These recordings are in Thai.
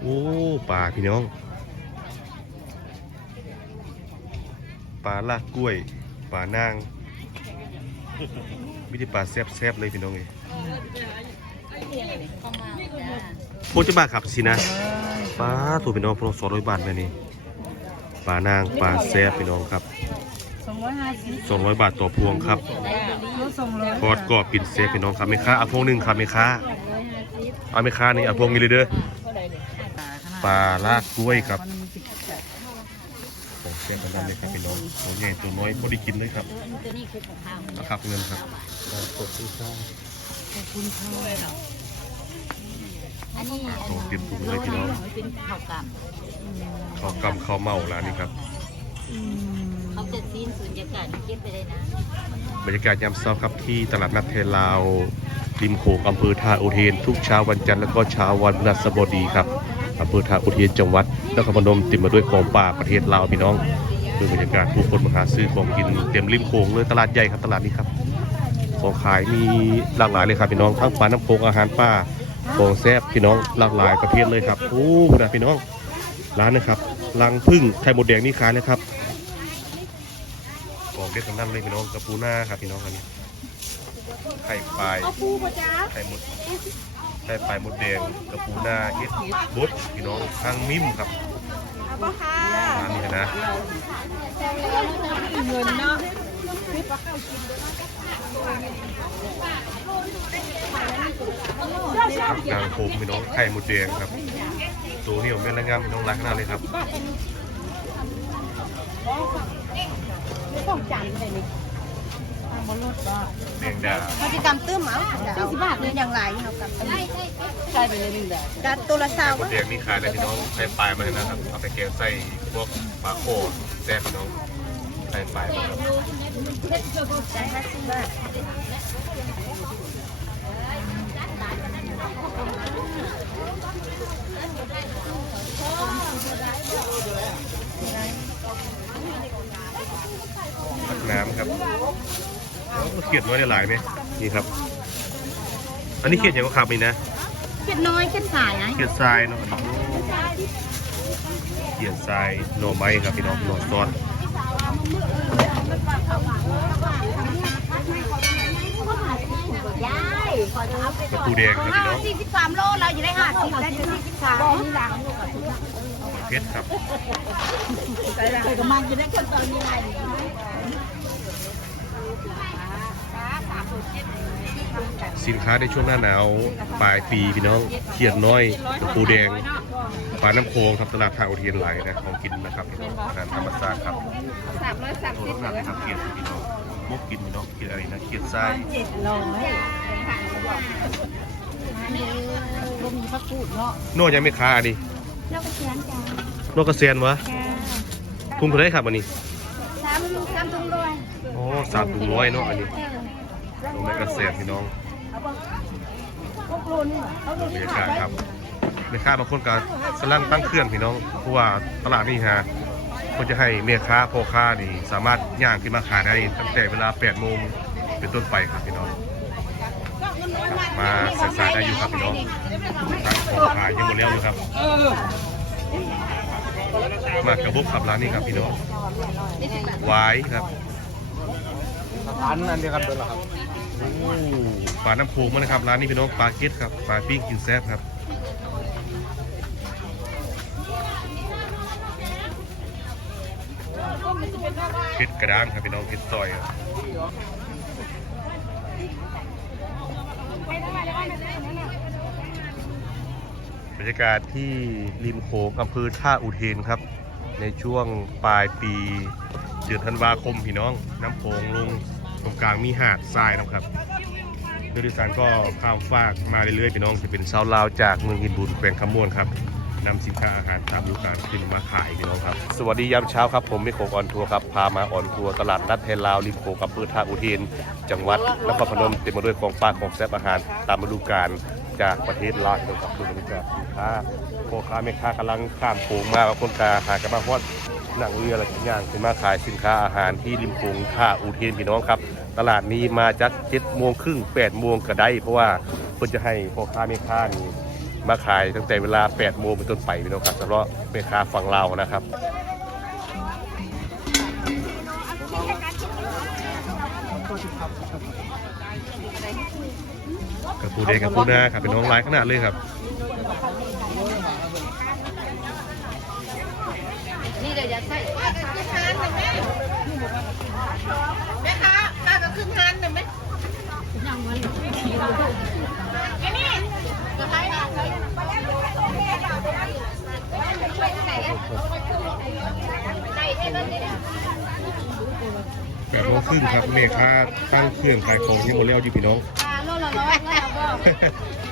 โอ้ปลาพี่น้องปลาลากกล้วยปลานางมีแต่ปลาแซ่บๆเลยพี่น้องเอ้ยพวกจะบาทครับสินะปลาตัวพี่น้องพวกสองร้อยบาทเลยนี่ปลานางปลาแซ่บพี่น้องครับสองร้อยบาทต่อพวงครับรถสองร้อยทอดกรอบกินเซฟพี่น้องครับแม่ค้าเอาพวงหนึ่งครับแม่ค้าเอาแม่ค้านี่เอาพวงนี้เลยเด้อ ปลาลากกล้วยครับของเซฟกันได้เลยครับพี่น้องตัวใหญ่ตัวน้อยพอได้กินเลยครับตัวนี้คือของข้าวนะครับเงินครับสดซื้อซ่าอันนี้ของเตรียมถุงเลยพี่น้องเป็นข้าวกข้าวกำข้าวเมาร้านนี้ครับเขาจะซีนสูญญากาศเก็บไปเลยนะบรรยากาศยามเช้าครับที่ตลาดนัดเทลาวริมโขงอำเภอท่าอุเทน ทุกเช้าวันจันทร์และก็เช้าวันพฤหัสบดีครับ อำเภอท่าอุเทนจังหวัดนครพนมเต็มมาด้วยของป่าประเทศลาวพี่น้องดูบรรยากาศผู้คนมาหาซื้อของกินเต็มริมโขงเลยตลาดใหญ่ครับตลาดนี้ครับของขายมีหลากหลายเลยครับพี่น้องทั้งปลาน้ำโขงอาหารป่าของแซ่บพี่น้องหลากหลายประเภทเลยครับโอ้นะพี่น้องร้านนะครับรังพึ่งไข่หมดแดงนี่ขายเลยครับของเด็ดทั้งนั้นเลยพี่น้องกระปูหน้าครับพี่น้องอันนี้ไข่ปลายไข่หมด ไข่ปลายมดแดงกระปูนาเฮ็ดบดพี่น้องข้างมิ้มครับร้านนี้นะเงินเนาะครับกลางโคมพี่น้องไข่มดแดงครับ ตัวเหนียวแม่นและงามพี่น้องรักขนาดเลยครับของจานอะไรนี่ บนรถบ้าแดงดาพฤติกรรมตื้มเอาตื้มสิบบาทเลยอย่างไรเนาะกับใช่ไปเลยหนึ่งแบบดัดตัวละสาไข่วมดแดงนี่ขายเลยพี่น้องไข่ปลายมาเลยนะครับเอาไปแกงใส่พวกปลาโคแซ่บพี่น้องไข่ปลายมาครับ ใจห้าสิบบาท ตักน้ำครับโอ้ เขียดน้อยได้หลายไหมนี่ครับ อันนี้เขียดอย่างก็ครับนี่นะเข็ดน้อยเข็ดสายไงเขียดทรายเนาะเขียดทรายหน่อไม้ครับพี่น้องหน่อซอสยายขอจะเอาไปกระปูแดงครับพี่น้องสี่สิบสามโลเราอยู่ได้ห้าสิบได้ถึงสี่สิบสามเพชรครับเคยกับมันจะได้ขั้นตอนยังไง สินค้าในช่วงหน้าหนาวปลายปีพี่น้องเขียดน้อยกระปูแดงปลาน้ำโขงครับตลาดทางอุเทนไหลายนะของกินนะครับพี่น้องอาหารธรรมชาติครับสามร้อยสามตัวสิบน้ำหนักครับเขียดพี่น้องมกกินพี่น้องเขียดอะไรนะเขียดทรายเจ็ดร้อยก็มีพักกูดเนาะโน่ยังไม่ค้าดิแล้วก็เชียนจ้าโน่กระเซียนวะจ้าทุ่มเท่าไหรครับอันนี้สามสามถุงด้วยอ๋อสามถุงร้อยเนาะอันนี้ โน่ไม่กระเซียพี่น้องพวกโลนี่เขาบรรยากาศครับแม่ค้าบางคนก็กำลังตั้งเครื่องพี่น้องเพราะว่าตลาดนี่ฮะก็จะให้แม่ค้าพ่อค้านี่สามารถย่างขึ้นมาขายได้ตั้งแต่เวลา8โมงเป็นต้นไปครับพี่น้องมาศึกษาได้อยู่ครับพี่น้องตั้งของขายยังหมดแล้วอยู่ครับมากระบุกครับร้านนี้ครับพี่น้องหวายครับ อันอันเดียวกันเบิดเหรอครับโอ้ปลาน้ำโขงมานะครับ ร้านนี้พี่น้องปลาเก็ตครับปลาปิ้งกินแซ่บครับเก็ดกระด้างครับพี่น้องเก็ดซอยครับบรรยากาศที่ริมโขงอำเภอท่าอุเทนครับ ในช่วงปลายปี เดือนธันวาคมพี่น้องน้ำโขงลงตรงกลางมีหาดทรายนะครับโดยสารก็ข้ามฟากมาเรื่อยๆพี่น้องจะเป็นชาวลาวจากเมืองหินบุญแขวงคำม่วนครับนำสินค้าอาหารตามฤดูกาลขึ้นมาขายพี่น้องครับ สวัสดียามเช้าครับ ผมมิโคออนทัวร์ครับ พามาออนทัวร์ตลาดนัดเทนลาวริมโขงอำเภอท่าอุเทน จังหวัดนครพนมเต็มไปด้วยของฝากของแซ่บอาหารตามฤดูกาลจากประเทศลาวครับดูบรรยากาศสินค้าพ่อค้าแม่ค้ากำลังข้ามโขงมาบางคนกาหากันมาฮอด หนังเรืออะไรอย่าง เป็นมาขายสินค้าอาหารที่ริมโขงท่าอูเทนพี่น้องครับ ตลาดนี้มาจากเจ็ดโมงครึ่งแปดโมงก็ได้ เพราะว่าเพิ่นจะให้พ่อค้าแม่ค้านี่มาขายตั้งแต่เวลา8โมงเป็นต้นไปพี่น้องครับสำหรับแม่ค้าฝั่งลาวนะครับกับปูแดงกับปูนาครับเป็นน้องลายขนาดเลยครับ นี่เดี๋ยวจะใส่ขึ้นทานหนึ่งไหมแม่ค้าข้าก็ขึ้นทานหนึ่งไหมยังวันอันนี้จะใช้ใช้แปดโมงครึ่งครับแม่ค้าตั้งเครื่องขายของที่โมเลลอยู่พี่น้องโลละร้อยแล้วก็พี่น้อง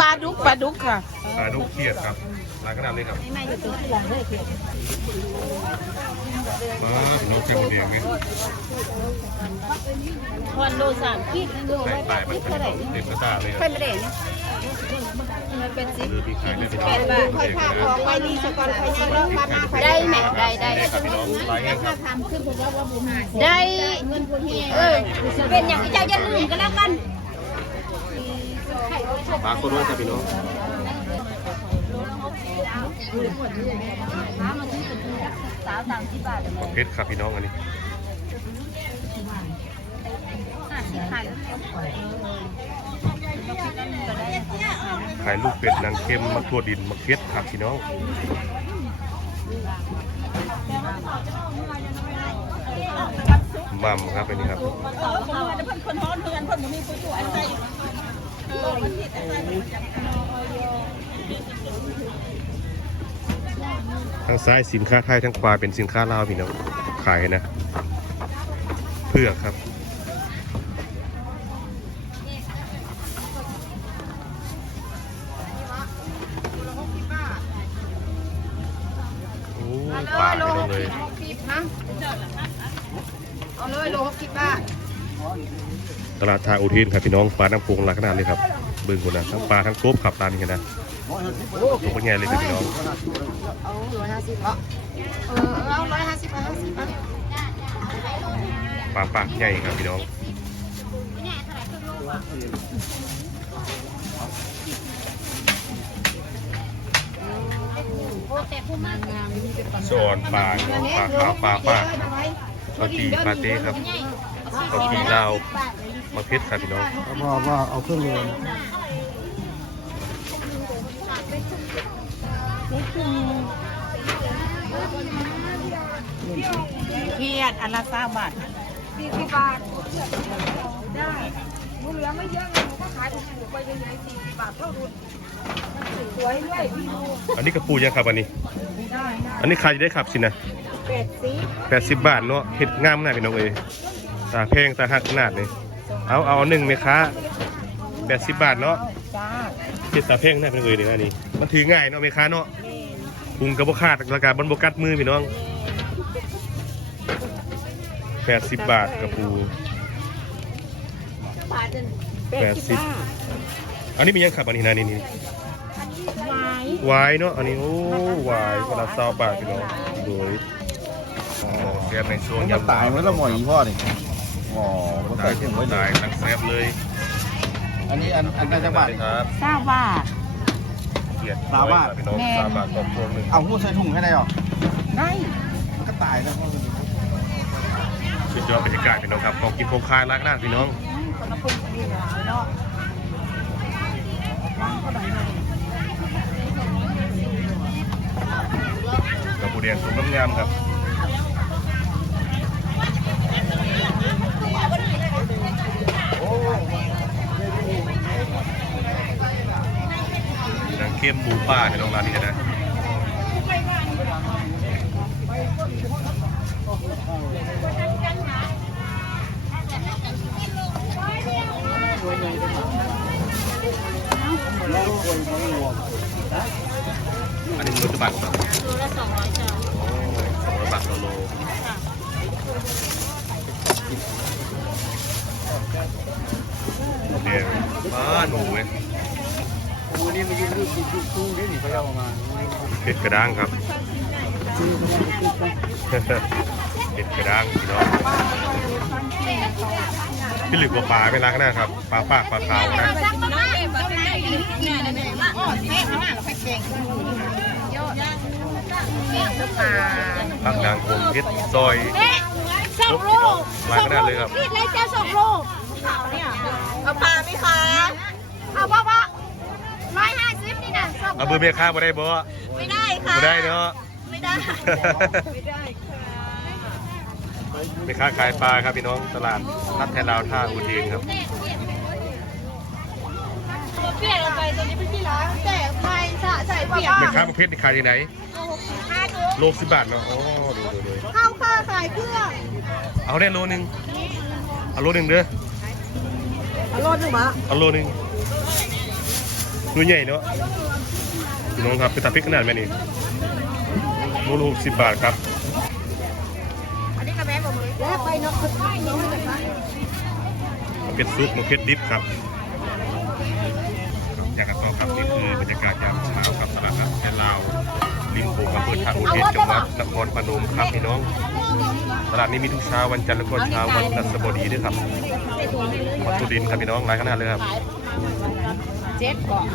ปลาดุกปลาดุกค่ะ ปลาดุกเครียดครับลายขนาดเลยครับไม่อยู่ตัวที่หลังเลยเพียปลาพี่น้องเจ้าโมเดลไงวันโลสามขีดนึงโลใส่ไว้ปลายมันเป็นเต็มกระตาเลยคเพิ่รับนไม่ได้เนี่ยมันเป็นสิบเรือพี่ขายได้เป็นแปดบาทค่อยพาของไว้นี่สกอนค่อยยังเลิกมามาได้ไหมได้ได้ครับพี่น้องลายแห้งครับทำขึ้นผมว่าว่าบุญได้เงินบุญเออเป็นอย่างที่เจ้าจะลืมกันแล้วกัน ปลาโคตรครับพี่น้องสาวสามสิบบาทเพชรครับพี่น้องอันนี้ขายลูกเป็ดนางเค็มมะทั่วดินมะเขือครับพี่น้องมัมครับอันนี้ครับ ทางซ้ายสินค้าไทยทางขวาเป็นสินค้าลาวพี่น้องขายนะ เพื่อครับปลาเลยเอาเลยโลหกสิบบาท ตลาดทางอุเทนครับพี่น้องปลาน้ำโขงหลายขนาดเลยครับเบิ่งคนนะทั้งปลาทั้งกบขับตามนี้กันนะตัวเป็นไงเลยครับพี่น้องเอาร้อยห้าสิบเหรอเออเอาร้อยห้าสิบห้าสิบปลาปากใหญ่ครับพี่น้องแต่ผู้มากงามสอนปลาปลาขาวปลาปากปลาตีปลาเต้ครับ ปลาตีลาวมะเขือครับพี่น้องว่าว่าเอาเครื่องเลยเครียดอันละสามบาทสี่สิบบาทได้หนูเหลือไม่เยอะไงหนูก็ขายถูกๆไปเยอะๆสี่สิบบาทเท่าทุนสวยด้วยพี่ดูอันนี้กระปูยังครับอันนี้ อันนี้ขายจะได้ครับสินะเป็ดสิบแปดสิบบาทเนาะเห็ดงามขนาดพี่น้องเอ้ ตาแพงตาหักขนาดเลยเอาเอาหนึ่งไหมคะแปดสิบบาทเนาะจ้าเห็ดตาแพงขนาดพี่น้องเอ้ยเนี่ยอันนี้มันถือง่ายเนาะไหมคะเนาะปรุงกระบอกขาดราคาบนบกัดมือพี่น้องแปดสิบบาทกระปูบาทหนึ่งแปดสิบอันนี้มียังขับอันนี้นะนี่นี่ไม้วายเนาะอันนี้โอ้วายคนละเศร้าบาทพี่น้องโดยอ๋อแซ่บในช่วงมันยามตายเหมือนละหมอยอีพ่อนี่ อ๋อเขาใส่ถุงไว้เลตายยทั้งแซ่บเลยอันนี้อันอันได้จังบาทครับเก้าบาทเกียรติสามบาท พี่น้องแม่ สามบาทต่อพวงหนึ่งเอาหูใส่ถุงให้ได้หรอได้มันก็ตายแล้วสุดยอดบรรยากาศพี่น้องครับของกินโคงคายรักหน้าพี่น้องคนละคนดีเลยเนาะกับปูแดงสุกน้ำงามครับนางเข้ม หมูป่าพี่น้องร้านนี้กันนะอันนี้มันจะบาทกว่าบโลละสองร้อยจ้าโอ้สองร้อยบาทต่อโลเดี๋ยวบ้านหมูเว้ย วันนี้มายืนรูปกินตู้ได้หนิเขาเอามาเห็ดกระด้างครับเห็ดกระด้างพี่น้องพี่หลึกกว่าปลาไม่รักนะครับปลาปากปลาขาวนะสั่งมาให้ผักนางผมเฮ็ดซอยสองลูกหลายขนาดเลยครับพี่เลยเจ้าสองลูกเอาปลาไหมคะเอาพ่อพ่อ ร้อยห้าสิบนี่นะสองเอาเบอร์แม่ค้าบ่ได้บ่ไม่ได้ค่ะบ่ได้เนาะ ไม่ได้แม่ค้าขายปลาครับพี่น้องตลาดนัดแทนลาวท่าอุเทนครับเปลี่ยนออกไปตอนนี้เป็นที่ร้านแต่ไทยสะใส่เปลี่ยนแม่ค้าประเภทนี่ขายยังไงห้าถุงโลสิบบาทเนาะอ๋อดูดูดูข้าวค่าขายเครื่องเอาได้โลนึงเอาโลนึงเด้ออร่อยจังมะเอาโลนึง ดูใหญ่เนาะพี่น้องครับเป็นตาพริกขนาดแม่นี่โลละหกสิบบาทครับอันนี้กระแมผมเลยแล้วไปเนาะคือไปเนาะเลยค่ะมะเขือซุปมะเขือดิบครับอยากจะต่อครับนี่คือบรรยากาศยามเช้ากับตลาดนัดแทนลาวริมโขงอำเภอท่าอุเทนจังหวัดนครพนมครับพี่น้อง ตลาดนี้มีทุกเช้าวันจันทร์และก็เช้าวันพฤหัสบดีด้วยครับวัดสุรินทร์ครับพี่น้องหลายขนาดเลยครับ จ็ดก่อน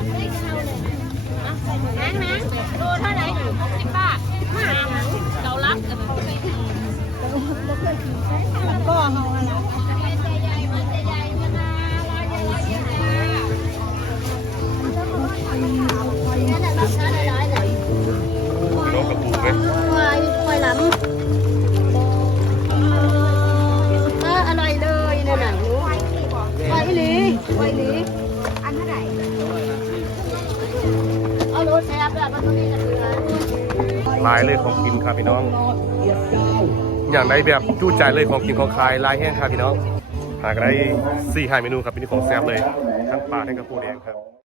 นั่นนะโลเท่าไหร่สิบบาทห้าเรารับกันมันก็เฮาอะนะพี่น้องกระปูไหมควายควายหล้ำ ลายเลยของกินครับพี่น้อง อย่างไรแบบจู้ใจเลยของกินของขายลายแห้งครับพี่น้อง หากได้สี่ห้าเมนูครับเป็นของแซ่บเลย ทั้งปลาทั้งกระปูแดงครับ